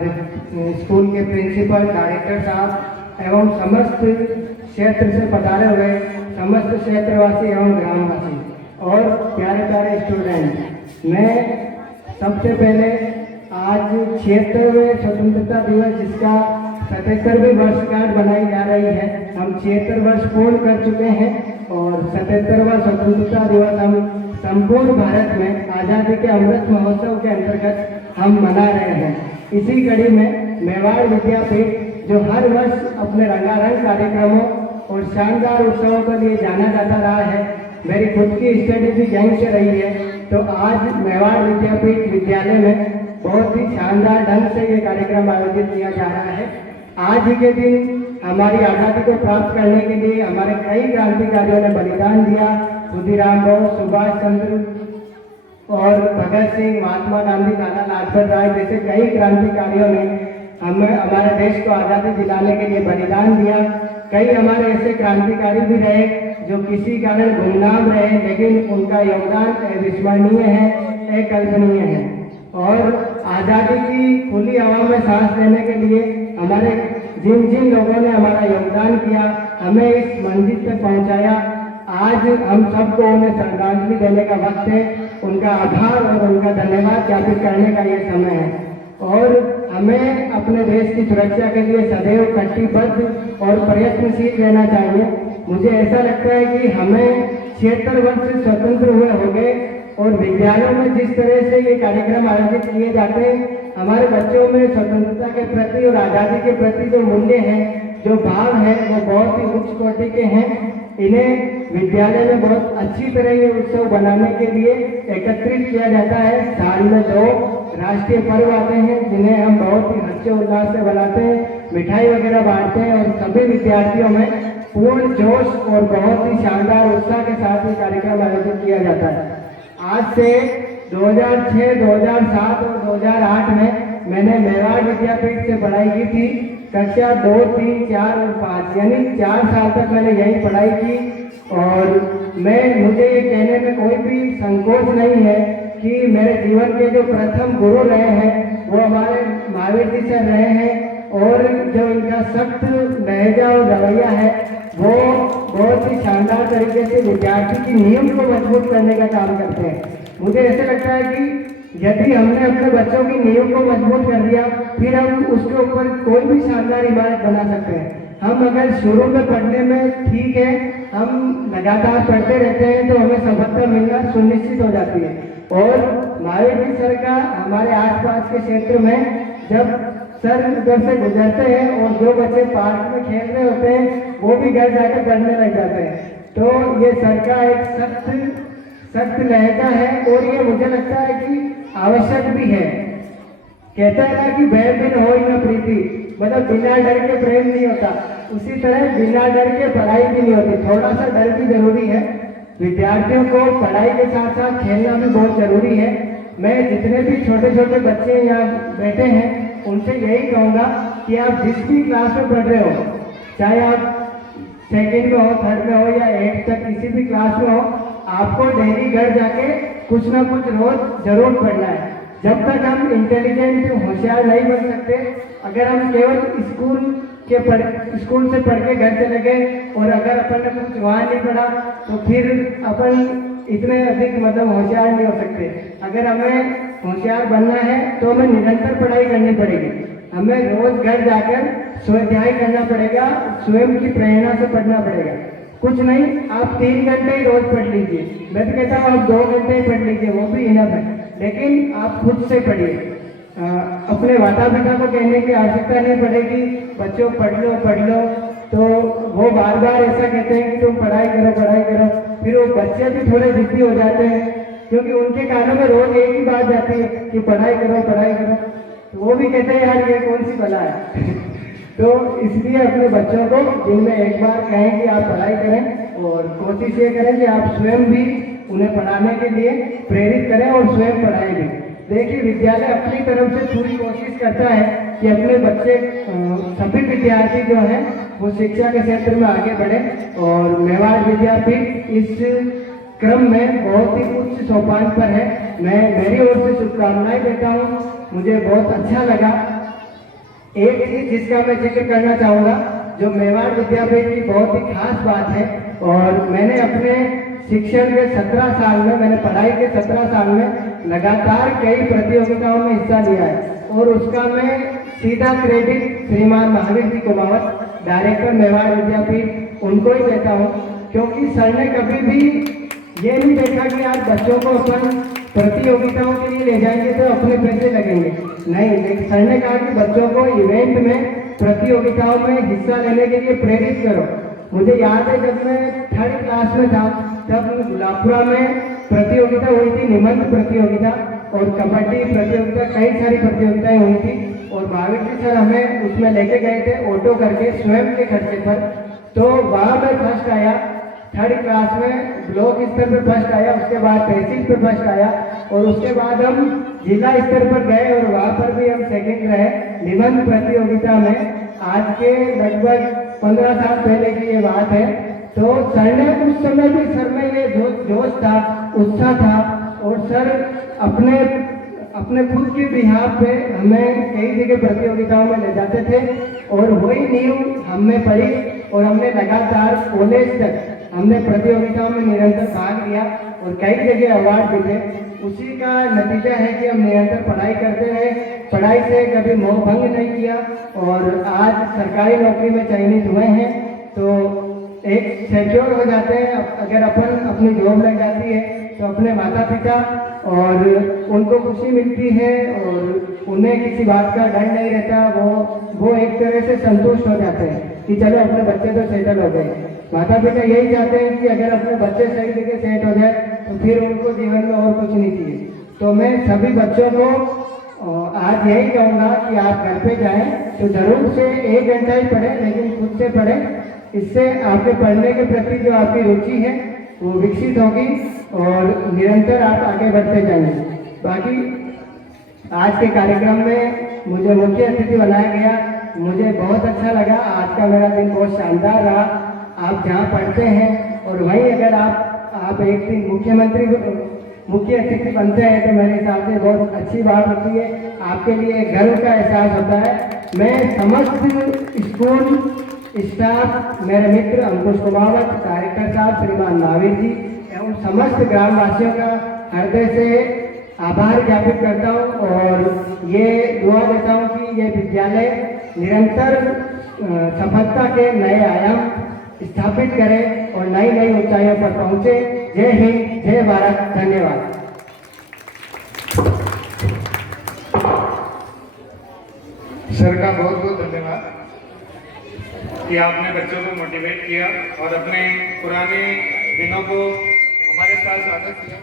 School के principal, director साहब एवं समस्त क्षेत्र से पधारे हुए समस्त क्षेत्रवासी एवं ग्रामवासी और प्यारे प्यारे स्टूडेंट, मैं सबसे पहले आज 76वें स्वतंत्रता दिवस जिसका 77वीं वर्षगांठ बनाई जा रही है, हम 76 वर्ष पूर्ण कर चुके हैं और 77वां स्वतंत्रता दिवस हम संपूर्ण भारत में आज़ादी के अमृत महोत्सव के अंतर्गत हम मना रहे हैं। इसी कड़ी में मेवाड़ विद्यापीठ जो हर वर्ष अपने रंगारंग कार्यक्रमों और शानदार उत्सवों के लिए जाना जाता रहा है, मेरी खुद की स्टडी भी यहीं से रही है, तो आज मेवाड़ विद्यापीठ विद्यालय में बहुत ही शानदार ढंग से ये कार्यक्रम आयोजित किया जा रहा है। आज ही के दिन हमारी आज़ादी को प्राप्त करने के लिए हमारे कई क्रांतिकारियों ने बलिदान दिया। खुदीराम बोस, सुभाष चंद्र और भगत सिंह, महात्मा गांधी, नाना लाजपत राय जैसे कई क्रांतिकारियों ने हमारे देश को आज़ादी दिलाने के लिए बलिदान दिया। कई हमारे ऐसे क्रांतिकारी भी रहे जो किसी कारण गुमनाम रहे, लेकिन उनका योगदान अविस्मरणीय है, अकल्पनीय है। और आज़ादी की खुली हवा में सांस लेने के लिए हमारे जिन जिन लोगों ने हमारा योगदान किया, हमें इस मंजिल तक पहुंचाया, आज हम सबको उन्हें श्रद्धांजलि देने का वक्त है। उनका आभार और उनका धन्यवाद ज्ञापित करने का ये समय है और हमें अपने देश की सुरक्षा के लिए सदैव कटिबद्ध और प्रयत्नशील रहना चाहिए। मुझे ऐसा लगता है कि हमें 76 वर्ष स्वतंत्र हुए हो गए और विद्यालयों में जिस तरह से ये कार्यक्रम आयोजित किए जाते हैं, हमारे बच्चों में स्वतंत्रता के प्रति और आज़ादी के प्रति जो मूल्य हैं, जो भाव है, वो बहुत ही उच्च कोटि के हैं। इन्हें विद्यालय में बहुत अच्छी तरह ये उत्सव बनाने के लिए एकत्रित किया जाता है। साल में 2 राष्ट्रीय पर्व आते हैं जिन्हें हम बहुत ही हर्षोल्लास से बनाते हैं, मिठाई वगैरह बांटते हैं और सभी विद्यार्थियों में पूर्ण जोश और बहुत ही शानदार उत्साह के साथ ये कार्यक्रम आयोजित किया जाता है। आज से 2006, 2007 और 2008 में मैंने मेवाड़ विद्यापीठ से पढ़ाई की थी। कक्षा 2, 3, 4 और 5 यानी 4 साल तक मैंने यहीं पढ़ाई की और मुझे ये कहने में कोई भी संकोच नहीं है कि मेरे जीवन के जो प्रथम गुरु रहे हैं वो हमारे महावीर जी सर रहे हैं और जो इनका सख्त लहजा और रवैया है वो बहुत ही शानदार तरीके से विद्यार्थी की नींव को मजबूत करने का काम करते हैं। मुझे ऐसा लगता है कि यदि हमने अपने बच्चों की नींव को मजबूत कर दिया, फिर हम उसके ऊपर कोई भी शानदार इमारत बना सकते हैं। हम अगर शुरू में पढ़ने में ठीक है, हम लगातार पढ़ते रहते हैं तो हमें सफलता मिलना सुनिश्चित हो जाती है। और महावीर जी सर का हमारे आसपास के क्षेत्र में जब सर उधर से गुजरते हैं और जो बच्चे पार्क में खेल रहे होते हैं वो भी घर जाकर पढ़ने लग जाते हैं, तो ये सर का एक सख्त लहजा है और ये मुझे लगता है कि आवश्यक भी है। कहता है ना कि भय बिन होई न प्रीति, मतलब बिना डर के प्रेम नहीं होता, उसी तरह बिना डर के पढ़ाई भी नहीं होती। थोड़ा सा डर भी जरूरी है। विद्यार्थियों को पढ़ाई के साथ साथ खेलना भी बहुत जरूरी है। मैं जितने भी छोटे छोटे बच्चे यहाँ बैठे हैं उनसे यही कहूँगा कि आप जिस भी क्लास में पढ़ रहे हो, चाहे आप 2nd में हो, 3rd में हो या 8th तक किसी भी क्लास में हो, आपको डेली घर जाके कुछ ना कुछ रोज जरूर पढ़ना है। जब तक हम इंटेलिजेंट होशियार नहीं बन सकते, अगर हम केवल स्कूल से पढ़ के घर चले गए और अगर अपन ने कुछ वहाँ नहीं पढ़ा तो फिर अपन इतने अधिक मतलब होशियार नहीं हो सकते। अगर हमें होशियार बनना है तो हमें निरंतर पढ़ाई करनी पड़ेगी। हमें रोज घर जाकर स्वाध्याय करना पड़ेगा, स्वयं की प्रेरणा से पढ़ना पड़ेगा। कुछ नहीं, आप 3 घंटे ही रोज पढ़ लीजिए। मैं तो कहता हूँ आप 2 घंटे ही पढ़ लीजिए, वो भी इनफ है, लेकिन आप खुद से पढ़िए। अपने माता पिता को कहने की आवश्यकता नहीं पड़ेगी, बच्चों पढ़ लो, तो वो बार बार ऐसा कहते हैं कि तुम पढ़ाई करो। फिर वो बच्चे भी थोड़े जिद्दी हो जाते हैं क्योंकि उनके कानों में रोज एक ही बात जाती है कि पढ़ाई करो, तो वो भी कहते हैं यार ये कौन सी बला है तो इसलिए अपने बच्चों को दिन में एक बार कहें कि आप पढ़ाई करें और कोशिश ये करें कि आप स्वयं भी उन्हें पढ़ाने के लिए प्रेरित करें और स्वयं पढ़ाएं भी। देखिए, विद्यालय अपनी तरफ से पूरी कोशिश करता है कि अपने बच्चे सभी विद्यार्थी जो हैं वो शिक्षा के क्षेत्र में आगे बढ़े और मेवाड़ विद्यापीठ इस क्रम में बहुत ही उच्च सोपान पर है। मैं मेरी ओर से शुभकामनाएं देता हूँ। मुझे बहुत अच्छा लगा एक चीज जिसका मैं जिक्र करना चाहूँगा, जो मेवाड़ विद्यापीठ की बहुत ही खास बात है, और मैंने अपने शिक्षण के 17 साल में, मैंने पढ़ाई के 17 साल में लगातार कई प्रतियोगिताओं में हिस्सा लिया है, और उसका मैं सीधा क्रेडिट श्रीमान महावीर जी कुमावत, डायरेक्टर मेवाड़ विद्यापीठ, उनको ही देता हूँ। क्योंकि सर ने कभी भी ये नहीं देखा कि आज बच्चों को अपन प्रतियोगिताओं के लिए ले जाएंगे तो अपने पैसे लगेंगे, नहीं, लेकिन सर ने कहा कि बच्चों को इवेंट में, प्रतियोगिताओं में हिस्सा लेने के लिए प्रेरित करो। मुझे याद है जब मैं 3rd क्लास में था, तब गुलाबपुरा में प्रतियोगिता हुई थी, निबंध प्रतियोगिता और कबड्डी प्रतियोगिता, कई सारी प्रतियोगिताएं हुई थी, और महावीर जी सर हमें उसमें लेके गए थे ऑटो करके, स्वयं के खर्चे पर। तो वहाँ मैं फर्स्ट आया, 3rd क्लास में ब्लॉक स्तर पर फर्स्ट आया, उसके बाद तहसील पर फर्स्ट आया, और उसके बाद हम जिला स्तर पर गए और वहाँ पर भी हम सेकंड रहे निबंध प्रतियोगिता में। आज के लगभग 15 साल पहले की ये बात है। तो सर ने उस समय भी, सर में ये जोश था, उत्साह था, और सर अपने खुद के बिहाफ पे हमें कई जगह प्रतियोगिताओं में ले जाते थे, और वही नींव हमने पढ़ी, और हमने लगातार कॉलेज तक हमने प्रतियोगिताओं में निरंतर भाग लिया और कई जगह अवार्ड जीते। उसी का नतीजा है कि हम निरंतर पढ़ाई करते रहे, पढ़ाई से कभी मोह भंग नहीं किया, और आज सरकारी नौकरी में चयनित हुए हैं। तो एक सिक्योर हो जाते हैं, अगर अपन अपनी जॉब लग जाती है तो अपने माता पिता और उनको खुशी मिलती है, और उन्हें किसी बात का डर नहीं रहता, वो एक तरह से संतुष्ट हो जाते हैं कि चलो अपने बच्चे तो सेटल हो गए। माता पिता यही चाहते हैं कि अगर अपने बच्चे सही जगह सेट हो जाए तो फिर उनको जीवन में और कुछ नहीं चाहिए। तो मैं सभी बच्चों को आज यही कहूँगा कि आप घर पे जाएं तो जरूर से 1 घंटा ही पढ़ें, लेकिन खुद से पढ़ें। इससे आपके पढ़ने के प्रति जो आपकी रुचि है वो विकसित होगी, और निरंतर आप आगे बढ़ते जाएंगे। बाकी आज के कार्यक्रम में मुझे मुख्य अतिथि बनाया गया, मुझे बहुत अच्छा लगा। आज का मेरा दिन बहुत शानदार रहा। आप जहाँ पढ़ते हैं और वहीं अगर आप एक दिन मुख्य अतिथि बनते हैं तो मेरे हिसाब से बहुत अच्छी बात होती है, आपके लिए गर्व का एहसास होता है। मैं समस्त स्कूल स्टाफ, मेरे मित्र अंकुश कुमावत, डायरेक्टर साहब श्रीमान महावीर जी एवं समस्त ग्रामवासियों का हृदय से आभार ज्ञापित करता हूँ, और ये दुआ देता हूँ कि ये विद्यालय निरंतर सफलता के नए आयाम स्थापित करें और नई नई ऊंचाइयों पर पहुंचे। जय हिंद, जय भारत, धन्यवाद। सर का बहुत बहुत धन्यवाद कि आपने बच्चों को मोटिवेट किया और अपने पुराने दिनों को हमारे साथ साझा किया।